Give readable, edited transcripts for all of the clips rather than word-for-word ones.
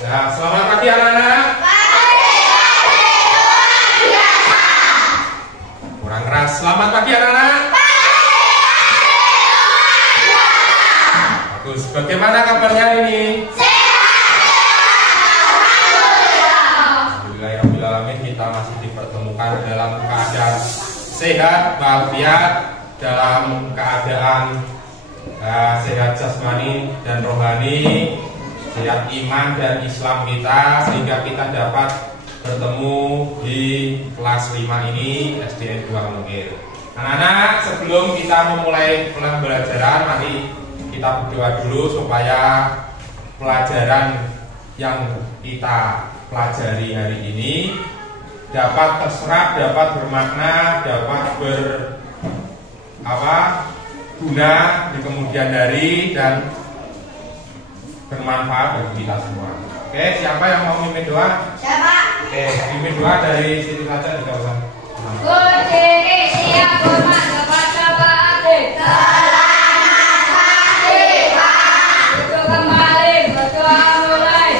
Nah, selamat pagi anak-anak. Kurang keras. Selamat pagi anak-anak. Bagus. Bagaimana kabarnya ini? Alhamdulillah, kita masih dipertemukan dalam keadaan sehat, walafiat, dalam keadaan sehat jasmani dan rohani, sehat iman dan Islam kita, sehingga kita dapat bertemu di kelas 5 ini SDN 2 Menggir. Anak-anak, sebelum kita memulai pembelajaran, mari kita berdoa dulu supaya pelajaran yang kita pelajari hari ini dapat terserap, dapat bermakna, dapat guna di kemudian hari dan bermanfaat bagi kita semua. Oke, siapa yang mau mimpin doa? Siapa? Oke, mimpin doa dari situ saja, tidak usah. Berdiri siap hormat kepada Pak Ade. Selamat pagi Pak. Duduk kembali, berdoa mulai.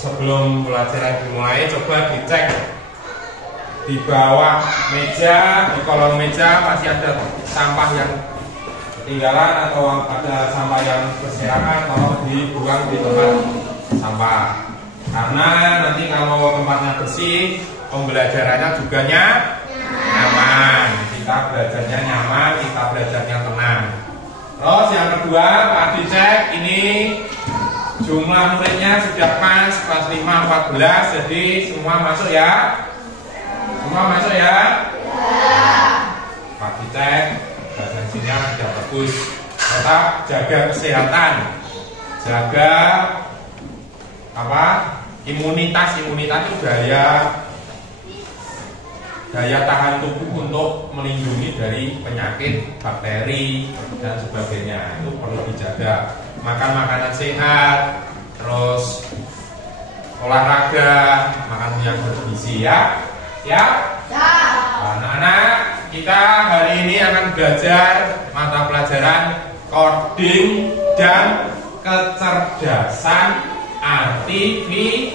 Sebelum pelajaran dimulai, coba dicek di bawah meja, di kolong meja masih ada sampah yang ketinggalan atau ada sampah yang berserakan, tolong dibuang di tempat sampah. Karena nanti kalau tempatnya bersih, pembelajarannya juga nyaman. Kita belajarnya nyaman, kita belajarnya tenang. Terus yang kedua, Pak dicek ini jumlah muridnya sudah pas, kelas 5 14, jadi semua masuk ya? Semua masuk ya? Pak dicek, presensinya sudah bagus. Tetap jaga kesehatan, jaga imunitas itu daya tahan tubuh untuk melindungi dari penyakit, bakteri dan sebagainya. Itu perlu dijaga. Makan makanan sehat, terus olahraga, makan yang bergizi ya. Siap? Anak-anak, kita hari ini akan belajar mata pelajaran coding dan kecerdasan artifisial.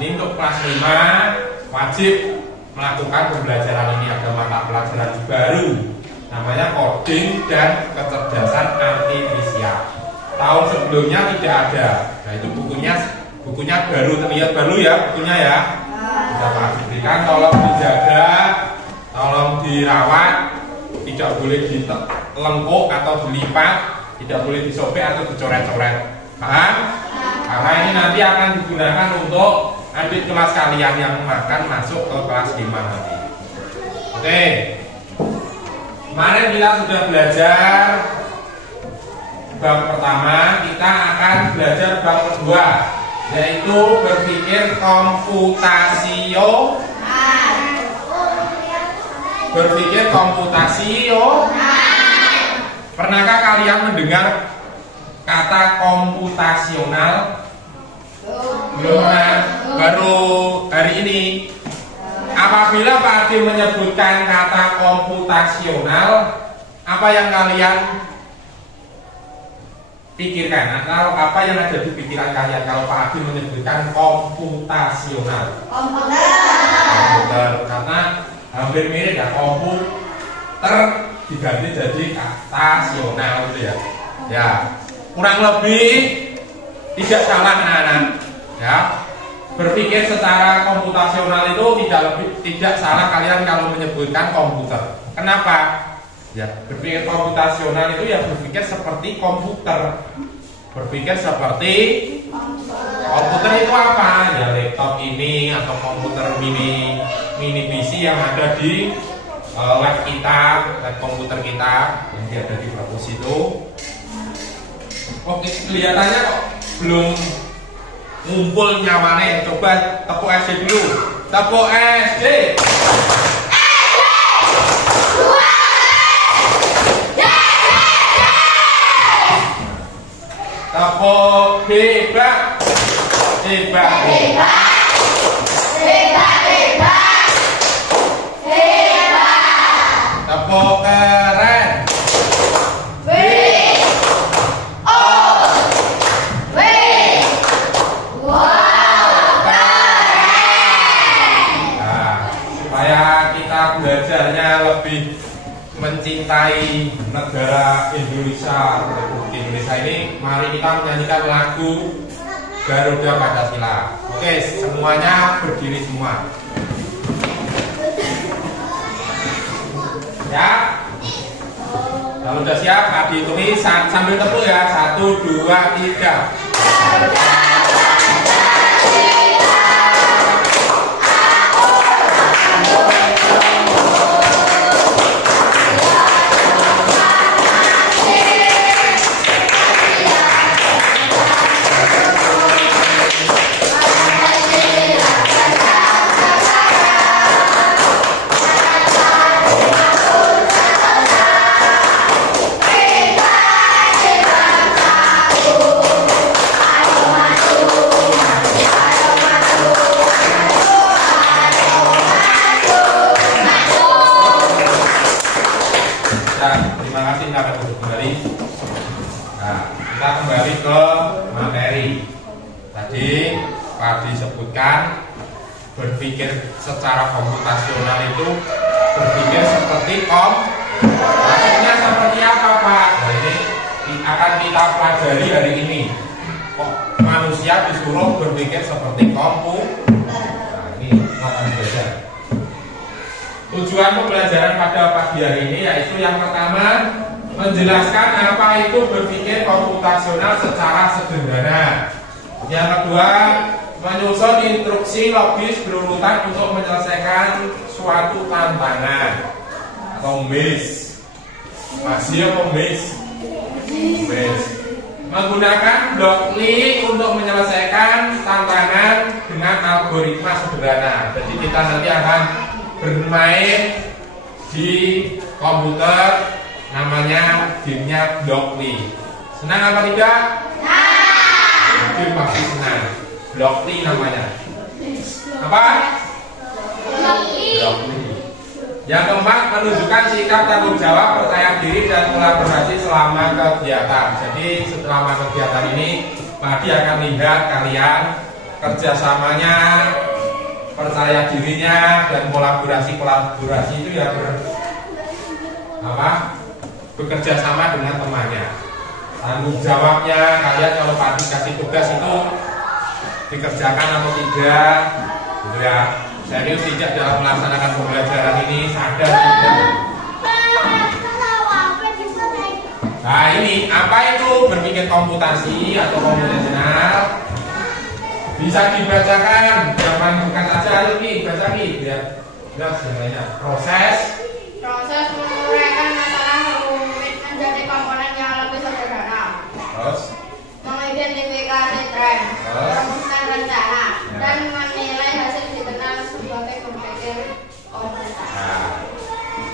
Ini untuk kelas 5 wajib melakukan pembelajaran ini. Ada mata pelajaran baru namanya coding dan kecerdasan artifisial. Tahun sebelumnya tidak ada. Nah, itu bukunya baru, terlihat baru ya bukunya ya. Sudah Pak diberikan, tolong dijaga, tolong dirawat, tidak boleh dilengkuk atau dilipat, tidak boleh disobek atau dicoret-coret. Paham? Karena ini nanti akan digunakan untuk adik kelas kalian yang akan masuk ke kelas 5 nanti. Oke. Kemarin kita sudah belajar bab pertama, kita akan belajar bab kedua, yaitu berpikir komputasional. Berpikir komputasional. Pernahkah kalian mendengar kata komputasional? Belum pernah, baru hari ini. Apabila Pak Ade menyebutkan kata komputasional, apa yang kalian pikirkan? Atau apa yang ada di pikiran kalian kalau Pak Ade menyebutkan komputasional? Komputer, karena hampir mirip ya, komputer diganti jadi katasional gitu ya. Ya, kurang lebih tidak salah anak-anak. Ya. Berpikir secara komputasional itu tidak salah kalian kalau menyebutkan komputer. Kenapa? Ya, berpikir komputasional itu ya berpikir seperti komputer. Berpikir seperti komputer itu apa? Ya laptop ini mini atau komputer mini PC yang ada di lab kita, lab komputer kita yang ada di kampus itu. Oke, kelihatannya kok belum ngumpul nyamannya. Coba tepuk SD dulu. Tepuk SD. Tepuk hebat. Hebat. Hebat. Hebat. Hebat. Hebat. Tepuk keren. Belajarnya lebih mencintai negara Indonesia, Republik Indonesia ini, mari kita menyanyikan lagu Garuda Pancasila. Oke, semuanya berdiri semua. Ya, kalau udah siap, Adi tulis sambil tepuk ya. 1, 2, 3. Kita kembali ke materi. Tadi Pak disebutkan berpikir secara komputasional itu berpikir seperti maksudnya seperti apa Pak? Nah, ini akan kita pelajari hari ini. Kok manusia disuruh berpikir seperti komputer? Nah, ini akan belajar. Tujuan pembelajaran pada pagi hari ini yaitu yang pertama, menjelaskan apa itu berpikir komputasional secara sederhana. Yang kedua, menyusun instruksi logis berurutan untuk menyelesaikan suatu tantangan atau MIS. Masih apa MIS? MIS. Menggunakan Blockly untuk menyelesaikan tantangan dengan algoritma sederhana. Jadi kita nanti akan bermain di komputer, namanya gamenya Blockly. Senang apa tidak? Senang. Game pasti senang. Blockly namanya. Apa? Blockly. Yang keempat, menunjukkan sikap tanggung jawab, percaya diri dan kolaborasi selama kegiatan. Jadi selama kegiatan ini, Pak Adi akan lihat kalian kerjasamanya, percaya dirinya, dan kolaborasi itu ya bekerja sama dengan temannya. Tanggung jawabnya kalian kalau Pak Adi kasih tugas itu dikerjakan atau tidak, gitu ya. Serius tidak dalam melaksanakan pembelajaran ini, sadar tidak. Nah ini apa itu berpikir komputasi atau komputasional? Bisa dibacakan, jangan bukan saja lagi baca nih, biar jelas sebenarnya. Proses menguraikan masalah rumit menjadi komponen yang lebih sederhana. Terus mengidentifikasi tren, merumuskan rencana, dan menilai hasil dikenal sebagai berpikir komputasi. Nah,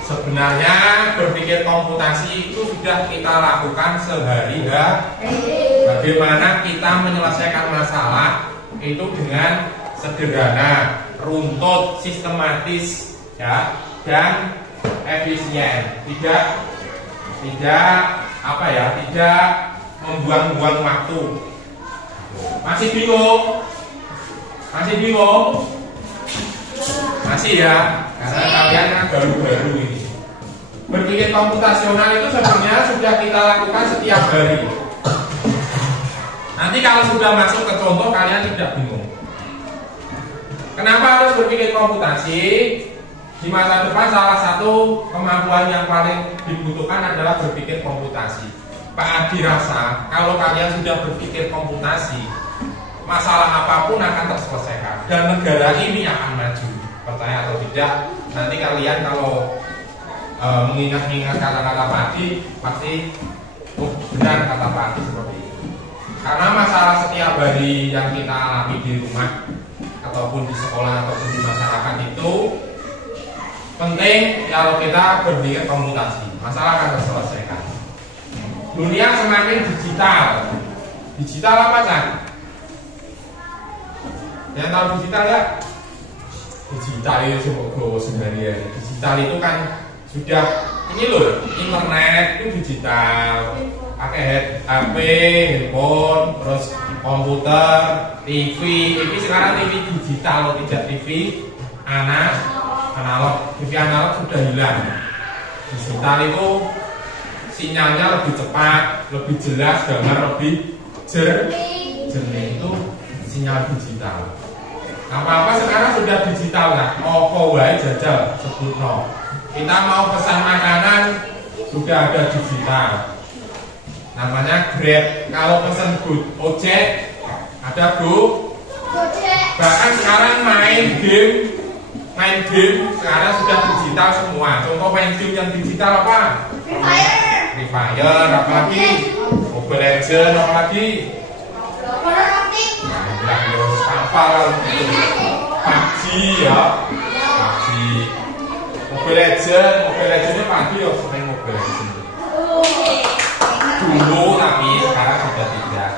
sebenarnya berpikir komputasi itu sudah kita lakukan sehari-hari. Bagaimana kita menyelesaikan masalah itu dengan sederhana, runtut, sistematis, ya, dan efisien. Tidak membuang-buang waktu. Masih bingung? Masih ya, karena kalian kan baru-baru ini. Berpikir komputasional itu sebenarnya sudah kita lakukan setiap hari. Nanti kalau sudah masuk ke contoh kalian tidak bingung. Kenapa harus berpikir komputasi? Di masa depan salah satu kemampuan yang paling dibutuhkan adalah berpikir komputasi. Pak Adi rasa kalau kalian sudah berpikir komputasi, masalah apapun akan terselesaikan dan negara ini akan maju. Percaya atau tidak, nanti kalian kalau mengingat-ingat kata-kata Pak Adi pasti benar kata Pak Adi seperti itu. Karena masalah setiap hari yang kita alami di rumah ataupun di sekolah ataupun di masyarakat itu penting kalau kita berpikir komutasi, masalah akan terselesaikan. Dunia semakin digital. Digital apa kan? Yang tahu digital ya? Digital itu sebenarnya. Digital itu kan sudah ini loh, internet itu digital. Pakai HP, handphone, terus komputer, TV. TV sekarang TV digital, tidak TV analog. TV analog sudah hilang. Digital itu sinyalnya lebih cepat, lebih jelas, gambar lebih jernih. Itu sinyal digital. Apa-apa sekarang sudah digital kan? Opo wae jajal sebut no. Kita mau pesan makanan sudah ada digital. Namanya Grab. Kalau pesan Gojek ada Gojek. Bahkan sekarang main game sekarang sudah digital semua. Contoh main game yang digital apa? Free Fire, apa lagi? Mobile Legends, apa lagi? Nah, terus apa PUBG ya? PUBG. Mobile Legends pagi ya sering Mobile Legends. Dulu tapi sekarang sudah tidak.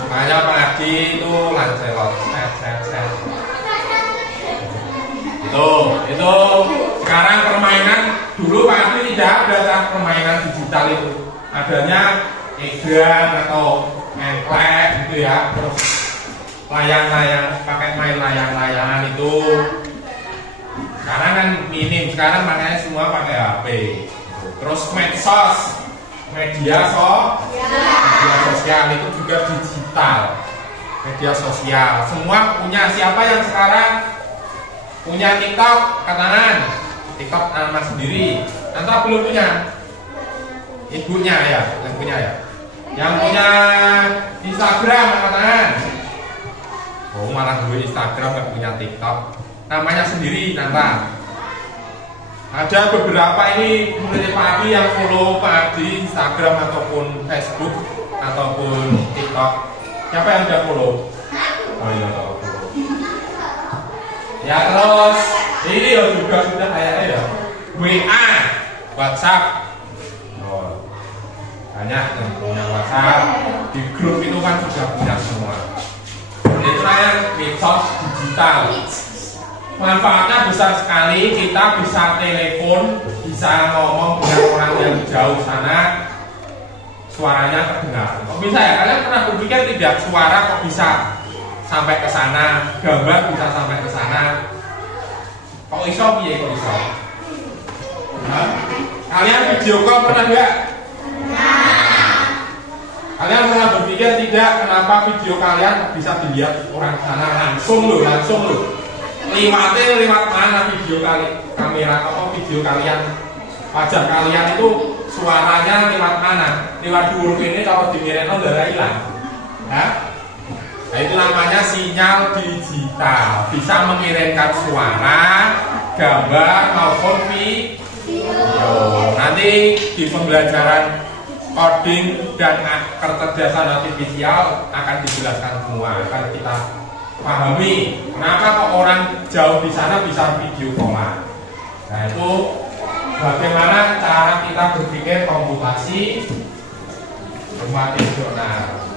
Makanya pagi itu Lancelot, itu sekarang permainan dulu pasti tidak ada permainan digital itu. Adanya egrang atau engklek gitu ya. Terus layang-layang pakai main layang-layangan itu. Sekarang kan minim, sekarang makanya semua pakai HP. Terus medsos, media sosial itu juga digital. Media sosial, semua punya. Siapa yang sekarang punya TikTok, katakan TikTok nama sendiri. Atau belum punya? Ibunya ya, yang punya ya. Yang punya Instagram, katakan. Oh, malah gue Instagram gak punya TikTok. Namanya sendiri, nama. Ada beberapa ini mulai pagi yang follow pagi Instagram ataupun Facebook ataupun TikTok. Siapa yang udah follow? Oh iya, follow. Ya terus ini ya juga sudah kayaknya ya WA, WhatsApp. Oh, banyak yang punya WhatsApp. Di grup itu kan sudah punya semua. Itu yang medsos digital. Manfaatnya besar sekali. Kita bisa telepon, bisa ngomong dengan orang yang jauh sana, suaranya terdengar. Kok bisa ya? Kalian pernah berpikir tidak, suara kok bisa sampai ke sana, gambar bisa sampai ke sana? Kok iso piye kok iso? Kalian video call pernah enggak? Kalian pernah berpikir tidak kenapa video kalian bisa dilihat orang sana langsung loh. Lewat mana video kamera atau video kalian, wajah kalian itu suaranya lewat mana? Lewat dhuwur ini kalau dimirekno darah hilang. Nah, itu namanya sinyal digital. Bisa mengirimkan suara, gambar maupun video. Nanti di pembelajaran coding dan kecerdasan artifisial akan dijelaskan semua, akan kita pahami kenapa kok orang jauh di sana bisa video callan. Nah, itu bagaimana cara kita berpikir komputasi informasional.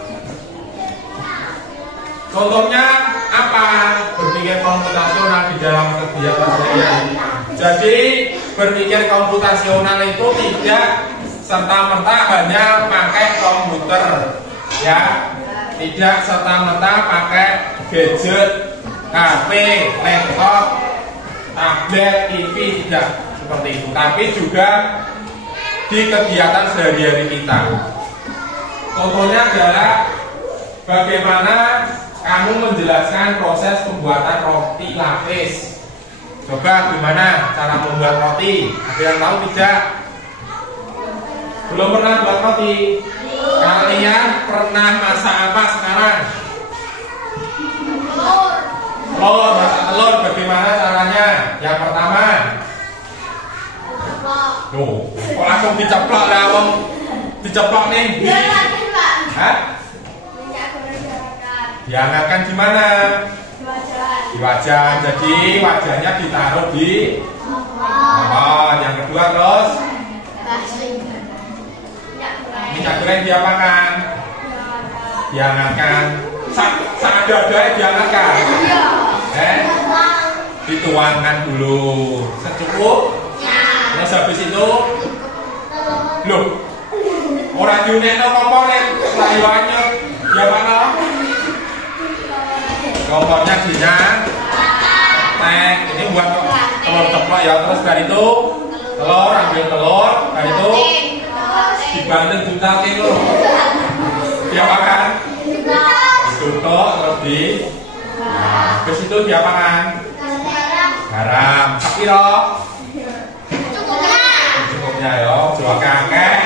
Contohnya apa berpikir komputasional di dalam kegiatan sehari-hari? Jadi berpikir komputasional itu tidak serta-merta hanya pakai komputer, ya, tidak serta-merta pakai gadget, HP, laptop, tablet, TV, tidak seperti itu. Tapi juga di kegiatan sehari-hari kita. Contohnya adalah bagaimana kamu menjelaskan proses pembuatan roti lapis. Coba gimana cara membuat roti? Ada yang tahu tidak? Belum pernah buat roti? Kalian pernah masak apa sekarang? masak telur bagaimana caranya? Yang pertama, tuh, kok langsung diceplok lah, Om? Diceplok nih. Hah? Dihangatkan di mana? Di wajan. Jadi wajannya ditaruh di yang kedua terus minyak goreng diapakan? Dihangatkan. Seadanya dihangatkan. Dituangkan dulu secukup. Terus habis itu, loh, orang diunekno komponen layuannya diapakan? Kompornya dinyang. Ini buat telur ceplok ya. Terus dari itu telur, ambil telur, dari itu dibanting juta kilo. Diapakan? Ditutup terus di. Habis itu diapakan? Garam. Tapi loh. Cukupnya ya. Jual kakek.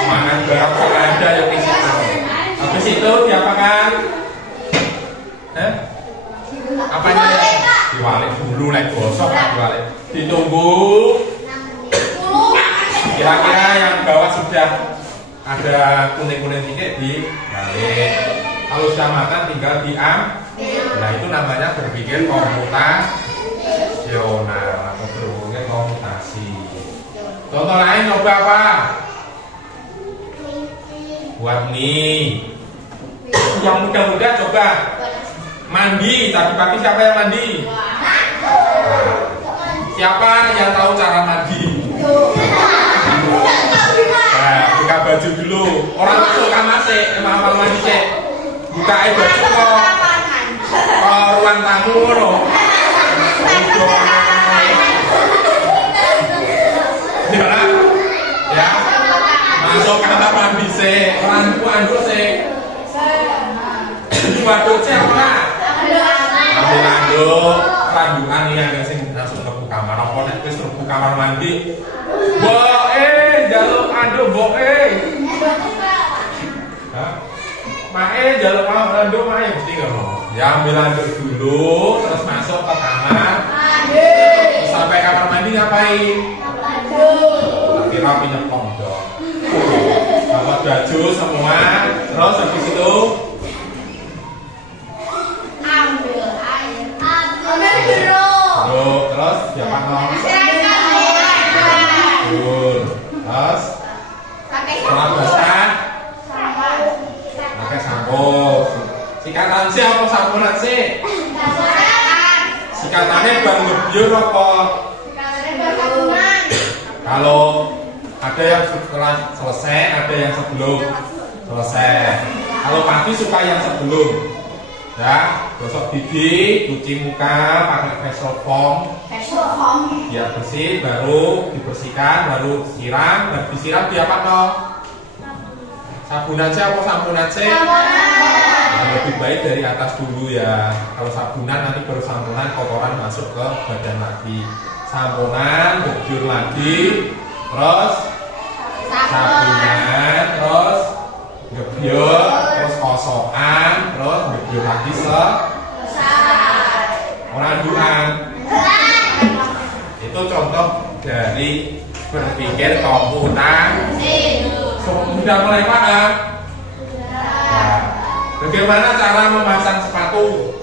Semangat garam kalau ada yang isi. Habis itu diapakan? Apanya ya? Diwalik dulu, naik gosok kan diwalik. Ditunggu. Kira-kira yang bawah sudah ada kuning-kuning sedikit dibalik. Kalau sudah matang tinggal diambil. Nah itu namanya berpikir komputasional atau berpikir komputasi. Contoh lain coba apa? Buat mie. Yang muda-muda coba mandi, tadi pagi siapa yang mandi? Siapa yang tahu cara mandi? Nah, buka baju dulu. Orang suka masih, emang apa mandi cek? Buka baju kok. Ruang tamu loh. Ya, masuk kamar mandi sih. Orang sih. Waduh siapa? Ambil anduk, randukan yang sing langsung ke kamar. Apa nek wis mlebu kamar mandi? Mbok njaluk anduk mbok Hah? Mae njaluk anduk mae mesti ngono. Ya ambil anduk dulu, terus masuk ke kamar. Sampai kamar mandi ngapain? Tapi rapi nyepong dong. Bawa baju semua, terus habis itu terus siapa nom? Terus setelah basah pakai sampo. Sikatan sih apa samponan sih? Sikatannya bang ngebyur apa? Kalau ada yang setelah selesai, ada yang sebelum selesai. Kalau pagi suka yang sebelum. Ya, gosok gigi, cuci muka, pakai facial foam. Biar bersih, baru dibersihkan, baru siram. Dan disiram di apa toh? Sabunan sih apa samponan sih? Nah, lebih baik dari atas dulu ya. Kalau sabunan nanti baru samponan, kotoran masuk ke badan lagi. Samponan, bejur lagi, terus sabunan, terus ngebyur, terus kosokan, terus ngebyur lagi orang-orang. Itu contoh dari berpikir komputasi. Sudah mulai paham? Nah, bagaimana cara memasang sepatu?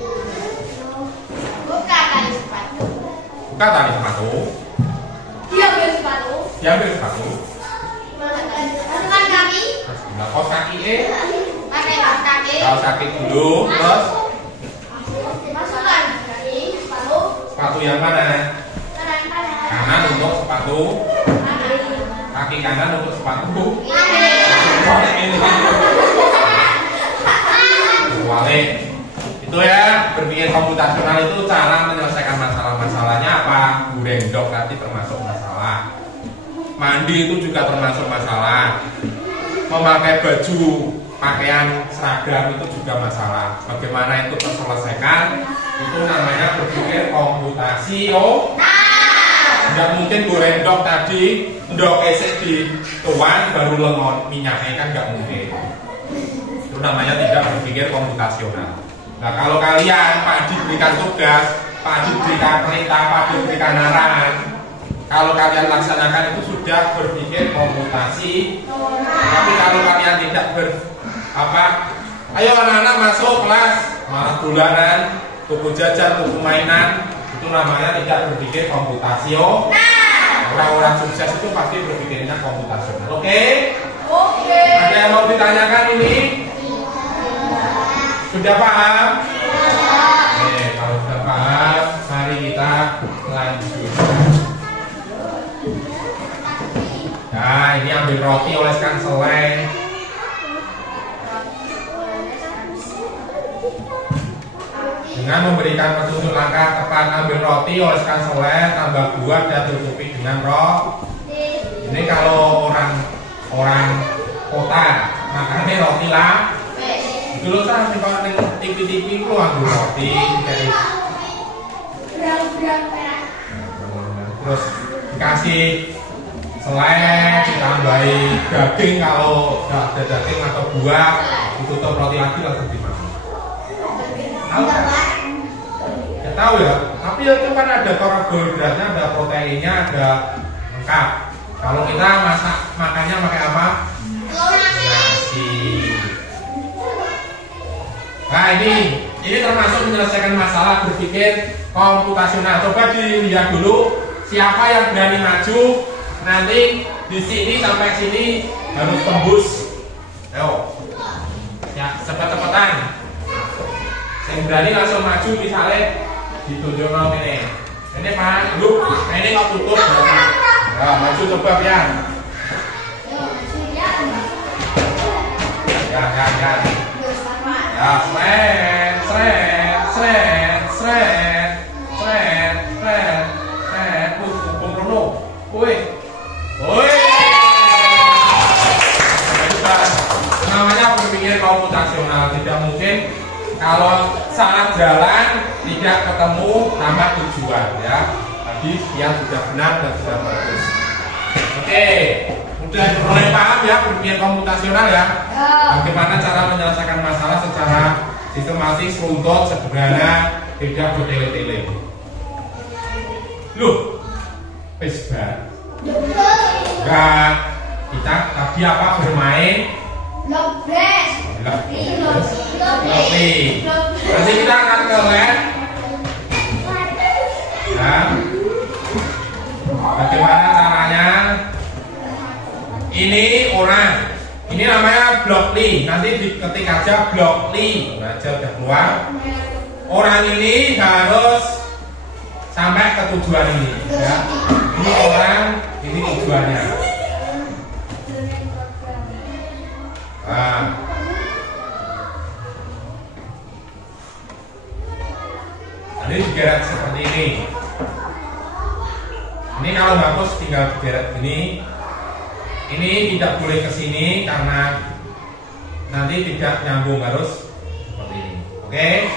Buka tali sepatu. Buka tali sepatu. Diambil sepatu. Diambil sepatu. Masukkan kaki. Nah, kaos kaki Pakai kaos kaki. kaos kaki dulu, terus Masukkan kaki sepatu. sepatu yang mana? Kanan untuk sepatu, kaki kanan untuk sepatu. Balik ini. Balik. Itu ya, berpikir komputasional itu cara menyelesaikan masalah-masalahnya apa? Gurendok tadi termasuk masalah. Mandi itu juga termasuk masalah. Memakai baju, pakaian seragam itu juga masalah. Bagaimana itu terselesaikan? Itu namanya berpikir komputasi. Tidak mungkin gorendok tadi ndok esek di tuan baru lengon minyaknya kan nggak mungkin. Itu namanya tidak berpikir komputasional. Nah kalau kalian Pak Adi berikan tugas, Pak Adi berikan perintah, Pak Adi berikan arahan, kalau kalian laksanakan itu sudah berpikir komputasi. Tapi kalau kalian tidak ayo anak-anak masuk kelas, malah dolanan, tuku jajan, tuku mainan, itu namanya tidak berpikir komputasi. Orang-orang sukses itu pasti berpikirnya komputasional. Oke? Ada yang mau ditanyakan ini? Sudah paham? Oke, kalau sudah paham, mari kita lanjut. Nah, ini ambil roti, oleskan selai. Dengan memberikan petunjuk langkah tepat, ambil roti, oleskan selai, tambah buah dan tutupi dengan roti. Ini kalau orang kota makannya roti lah. Dulu saya kalau TV itu ambil roti, terus dikasih selai, ditambahi daging, kalau nggak ada daging atau buah, ditutup roti lagi langsung dimakan. Ya tahu ya, tapi itu kan ada karbohidratnya, ada proteinnya, ada lengkap. Kalau kita makannya pakai apa? Nasi. Nah ini termasuk menyelesaikan masalah berpikir komputasional. Coba dilihat dulu siapa yang berani maju. Nanti di sini sampai sini harus tembus. Ayo, ya cepet-cepetan. Yang berani langsung maju, misalnya ditunjuk nol ini. Ini Pak, lu, ini nggak tutup. Nah, maju coba ya. Ya. Ya, namanya berpikir komputasional. Tidak mungkin kalau salah jalan tidak ketemu sama tujuan ya. Tadi yang sudah benar dan sudah bagus. Oke, udah mulai paham ya berpikir komputasional ya. Bagaimana cara menyelesaikan masalah secara sistematis, runtut, sederhana, tidak bertele-tele. Loh, pesbah. Enggak, kita tadi apa bermain? Lobres. Nanti kita akan ke lab. Ya. Bagaimana caranya? Ini orang. Ini namanya Blockly. Nanti diketik aja Blockly. Aja udah keluar. Orang ini harus sampai ke tujuan ini. Ya. Ini orang, ini tujuannya. Nah. Ini digeret seperti ini. Ini kalau hapus tinggal digeret ini. Ini tidak boleh ke sini karena nanti tidak nyambung, harus seperti ini. Oke?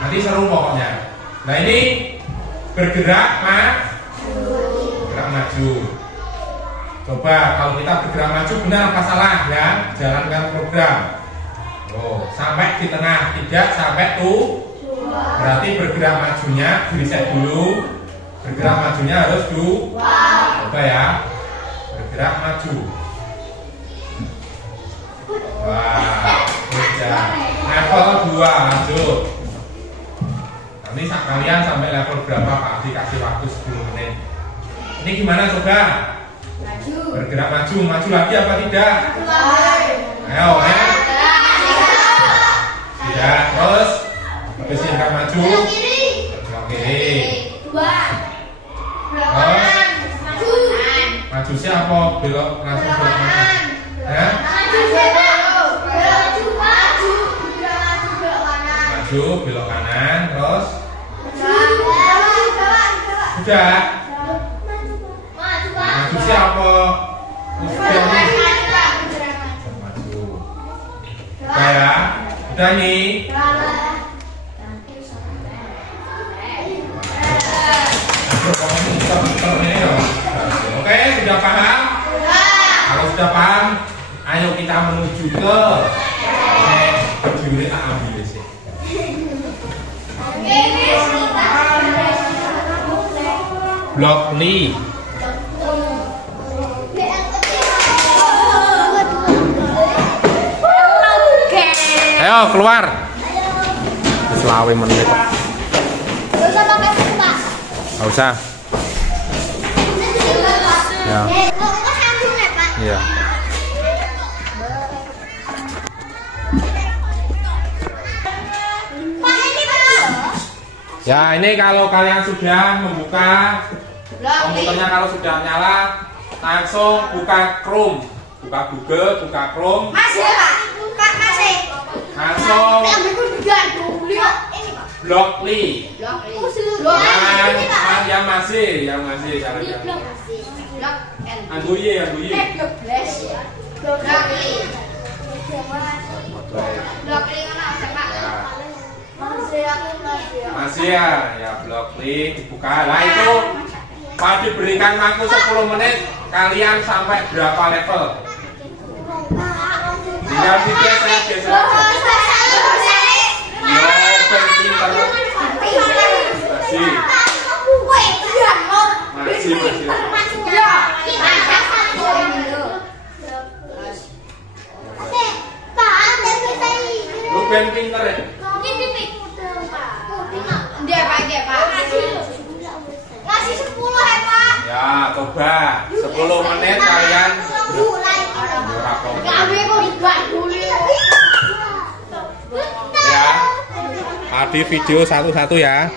Nanti seru pokoknya. Nah ini bergerak maju. Coba kalau kita bergerak maju benar apa salah ya? Jalankan program. Sampai di tengah, tidak sampai tuh. Berarti bergerak majunya reset dulu. Bergerak majunya harus coba ya. Bergerak maju. Wah, udah. Level 2 lanjut. Nanti kalian sampai level berapa Pak? Dikasih waktu 10 menit. Ini gimana coba? Maju. Bergerak maju lagi apa tidak? Ayo, tidak. Terus habis bergerak maju. Oke. 2. Maju siapa? Belok langsung belok mana? Ya? Maju belok kanan terus. Sudah. Maju siapa? Maju. Udah ya? Udah nih. Oke, sudah paham? Kalau sudah paham, ayo kita menuju ke juri tak ambil sih. Blockly. Ayo keluar. Selawe menit. Gak usah pakai buku, Pak. Gak usah. Ya. Iya. Ya, ini kalau kalian sudah membuka komputernya, kalau sudah nyala, langsung buka Chrome, buka Google, buka Chrome. Masih ya, Pak? Buka masih. Langsung Blockly. Yang masih kalian. Angguye. Masih ya Blockly dibuka. Nah itu mau diberikan waktu 10 menit, kalian sampai berapa level? Tinggal pikir, saya geser aja. Lu ben pinter ya? Dia Pak. Ngasih 10 ya, Pak. Ya, coba 10 menit kalian ya. Adi video satu-satu ya.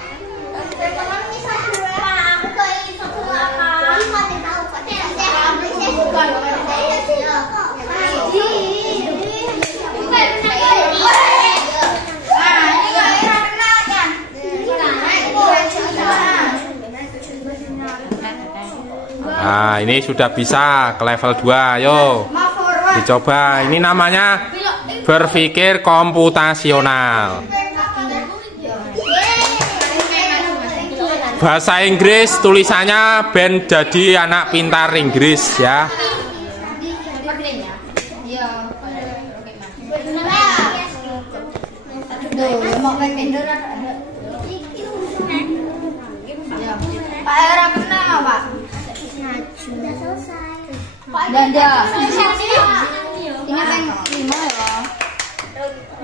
Nah, ini sudah bisa ke level 2. Ayo dicoba. Ini namanya berpikir komputasional. Bahasa Inggris tulisannya ben jadi anak pintar Inggris ya. Pak era kenal, Pak. Danda. Ini yang 5 ya.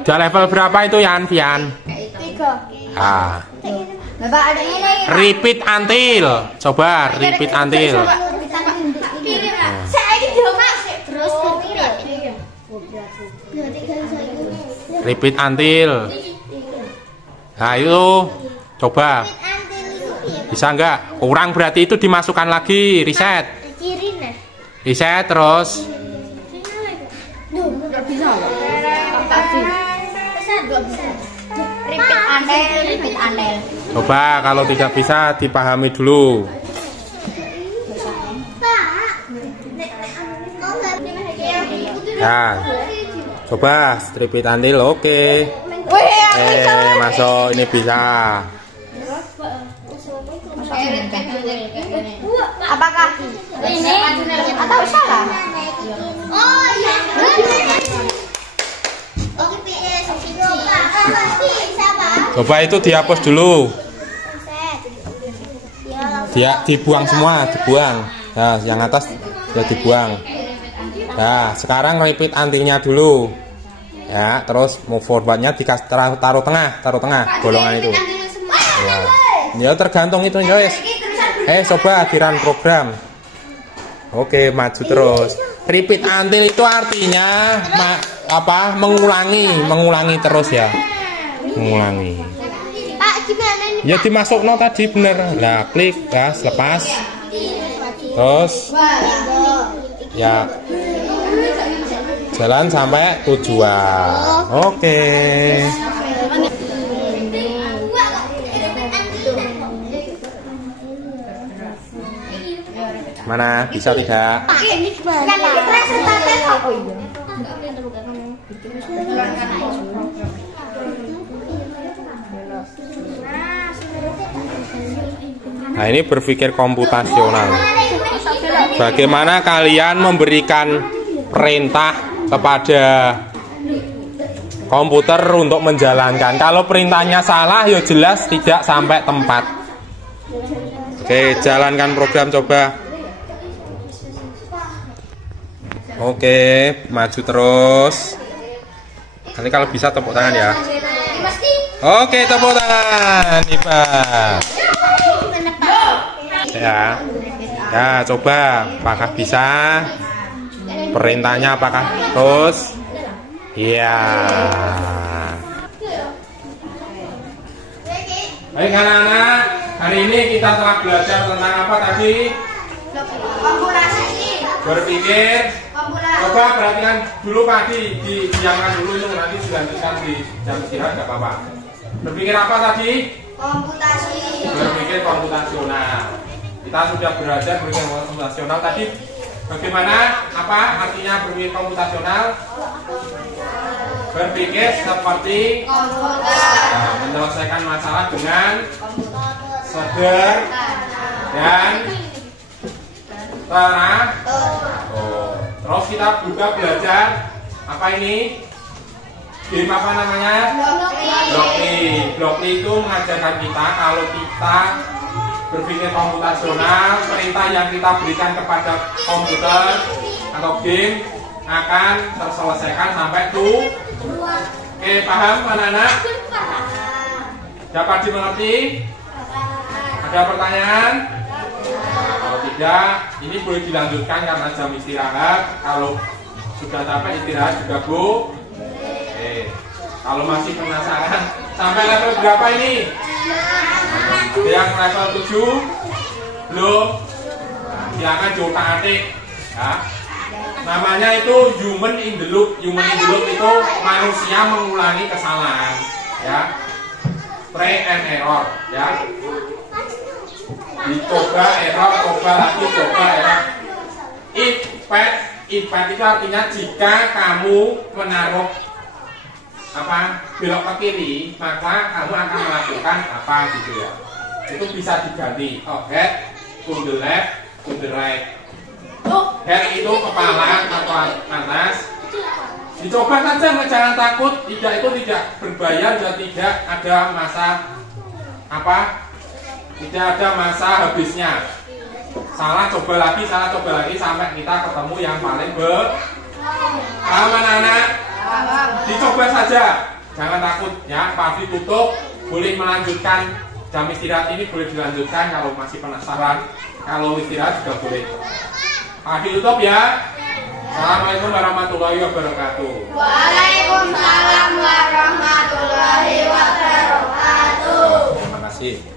Udah level berapa itu Yan, Vian? 3. Ah. Bapak ada ini. Repeat until. Coba repeat until. Saya ini terus ke kiri. Repeat until. Nah itu coba. Bisa nggak? Kurang berarti itu dimasukkan lagi. Reset. Reset terus. Repeat andel. Coba kalau tidak bisa dipahami dulu. Ya. Coba repeat until. Oke. Masuk, ini bisa. Apakah ini atau salah? Oh iya. Coba itu dihapus dulu. Dia dibuang semua, dibuang. Nah, yang atas ya dibuang. Nah, sekarang repeat until-nya dulu. Ya, terus move forward-nya taruh tengah golongan itu. Ya, tergantung itu, guys. Coba di run program. Oke, maju terus. Repeat until itu artinya mengulangi terus ya. Mengulangi. Pak, gimana ini? Ya dimasukno tadi bener. Nah, klik, lepas. Terus ya jalan sampai tujuan. Oke. Mana? Bisa tidak? Ini gimana? Nah, ini berpikir komputasional. Bagaimana kalian memberikan perintah kepada komputer untuk menjalankan. Kalau perintahnya salah, ya jelas tidak sampai tempat. Oke, jalankan program coba. Oke, maju terus. Nanti kalau bisa tepuk tangan ya. Oke, tepuk tangan, Ibas. Ya, ya coba, apakah bisa? Perintahnya apakah terus? Iya. Baik anak-anak, hari ini kita telah belajar tentang apa tadi? Berpikir. Coba perhatikan dulu pagi, didiamkan dulu itu nanti dilanjutkan di jam istirahat nggak apa-apa. Berpikir apa tadi? Komputasi. Berpikir komputasional. Kita sudah belajar berpikir komputasional tadi. Bagaimana? Apa artinya berpikir komputasional? Berpikir seperti komputer, menyelesaikan masalah dengan sederhana dan teratur. Terus kita juga belajar apa ini? Game apa namanya? Blockly itu mengajarkan kita kalau kita berpikir komputasional, perintah yang kita berikan kepada komputer atau game akan terselesaikan sampai tuh. Oke, paham anak-anak? Dapat dimengerti? Ada pertanyaan? Kalau tidak, ini boleh dilanjutkan karena jam istirahat. Kalau sudah sampai istirahat juga Bu. Oke. Kalau masih penasaran, sampai level berapa ini? Ada yang level 7? Belum? Silakan diutak-atik ya. Namanya itu human in the loop. Human in the loop itu manusia mengulangi kesalahan ya. Try and error ya. Dicoba error, coba lagi, coba error. Impact itu artinya jika kamu menaruh apa belok ke kiri, maka kamu akan melakukan apa gitu ya. Itu bisa diganti. Oh, head to the left, to the right. Head itu kepala atau atas. Dicoba saja, jangan takut. Tidak, itu tidak berbayar dan tidak ada masa apa? Tidak ada masa habisnya. Salah coba lagi sampai kita ketemu yang paling aman anak. Dicoba saja, jangan takut ya. Pagi tutup, boleh melanjutkan jam istirahat ini, boleh dilanjutkan kalau masih penasaran. Kalau istirahat juga boleh. Pagi tutup ya. Assalamualaikum warahmatullahi wabarakatuh. Waalaikumsalam warahmatullahi wabarakatuh. Terima kasih.